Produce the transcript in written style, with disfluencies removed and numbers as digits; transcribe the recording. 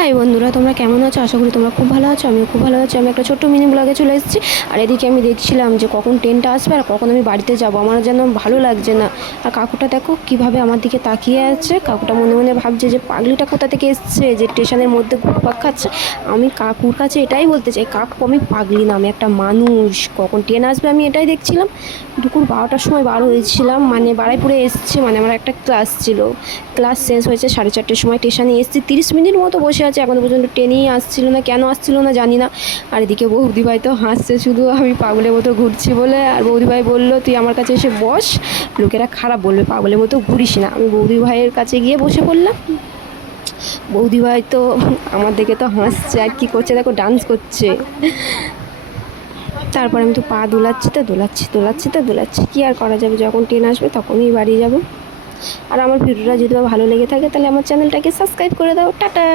High বন্ধুরা, তোমরা কেমন আছো? আশা করি তোমরা খুব ভালো আছো। আমিও খুব ভালো আছি। আমি একটা ছোট্ট মিনি ব্লগে চলে এসেছি। আর এদিকে আমি দেখছিলাম যে কখন ট্রেনটা আসবে আর কখন আমি বাড়িতে যাব। আমার যেন ভালো লাগছে না। আর কাকুটা দেখো কীভাবে আমার দিকে তাকিয়ে আছে। কাকুটা মনে মনে ভাবছে যে পাগলিটা কোথা থেকে এসছে যে স্টেশনের মধ্যে ঘুরপাক খাচ্ছে। আমি কাকুর কাছে এটাই বলতে চাই, কাকু আমি পাগলি না, আমি একটা মানুষ। কখন ট্রেন আসবে আমি এটাই দেখছিলাম। দুপুর 12টার সময় বার হয়েছিলাম, মানে বারাইপুরে এসেছি, মানে আমার একটা ক্লাস ছিল। ক্লাস শেষ হয়েছে 4:30টার সময়, স্টেশনে এসেছি। 30 মিনিট মতো বসে আছে, এখনও পর্যন্ত ট্রেনেই আসছিল না। কেন আসছিল না জানি না। আর এদিকে বৌদিভাই তো হাসছে শুধু আমি পাগলের মতো ঘুরছি বলে। আর বৌদিভাই বললো তুই আমার কাছে এসে বস, লোকেরা খারাপ বলবে, পাগলের মতো ঘুরিস না। আমি বৌদিভাইয়ের কাছে গিয়ে বসে পড়লাম। বৌদিভাই তো আমার দেখে তো হাসছে, আর কী করছে দেখো, ডান্স করছে। তারপর আমি তো পা দোলাচ্ছি, কী আর করা যাবে, যখন ট্রেন আসবে তখনই বাড়ি যাব। আর আমার ভিডিওটা যদি ভালো লেগে থাকে তাহলে আমার চ্যানেলটাকে সাবস্ক্রাইব করে দাও। টাটা।